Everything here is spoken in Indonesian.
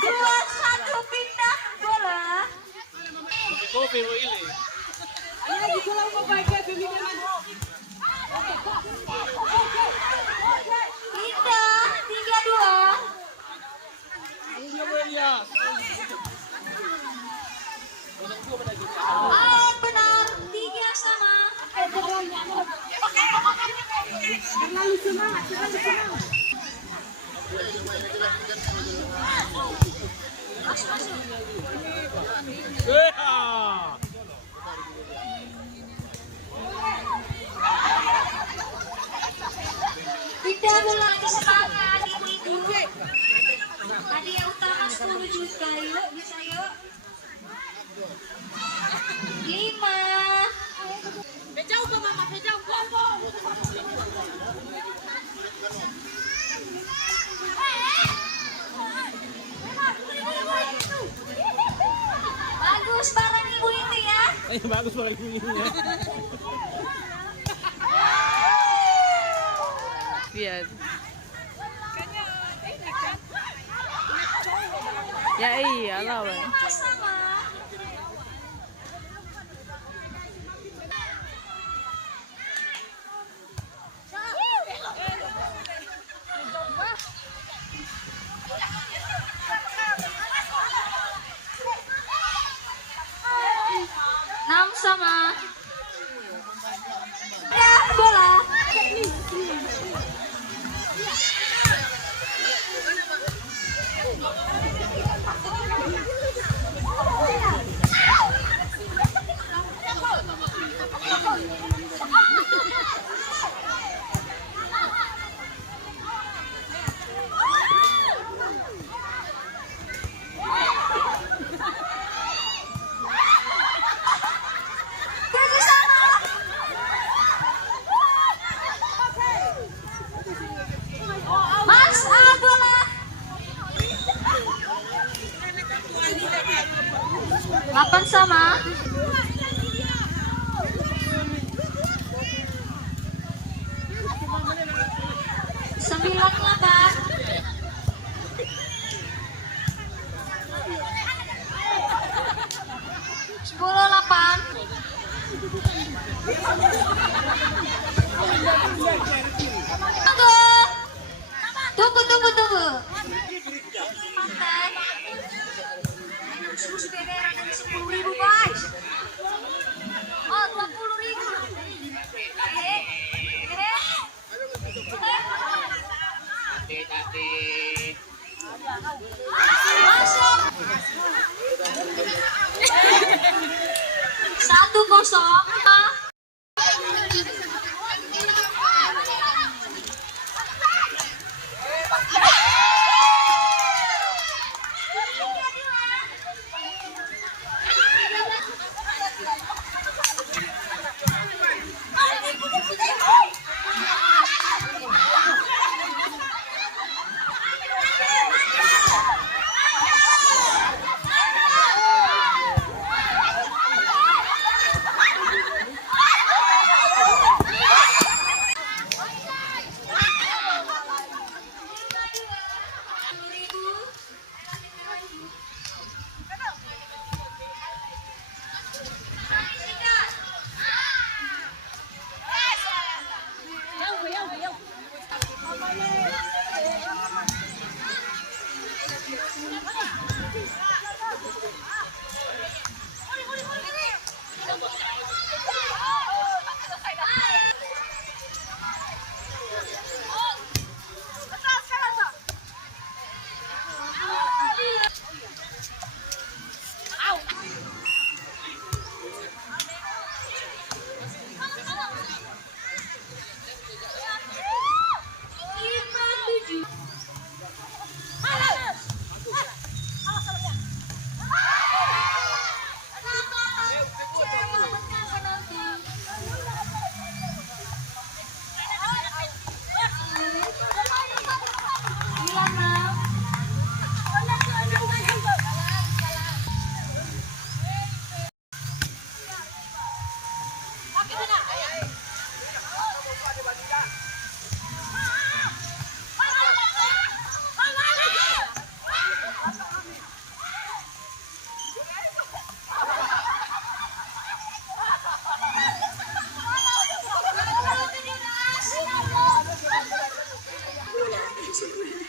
Dua satu pindah bola. Kopi bu ini. Pindah 3-2. Benar 3-sama. Terlalu semangat, terlalu semangat. Pindah bola lagi semangat ibu-ibu. Hadiah utama 10 juta, yuk bisa yuk. 5. Jauh ke mama, jauh ngomong. Bagus bareng ibu itu ya. Bagus bareng ibu ini ya. Lihat. Ya iyalah, Bang. Sama. Enam sama. Ya, bola. Tujuh sama. Mas, bola. 8 sama. 9-8. 10-8. Tunggu. Pantai. Susu beberan dari 10.000 guys. Oh 20.000. Masuk. 1-0. Exactly.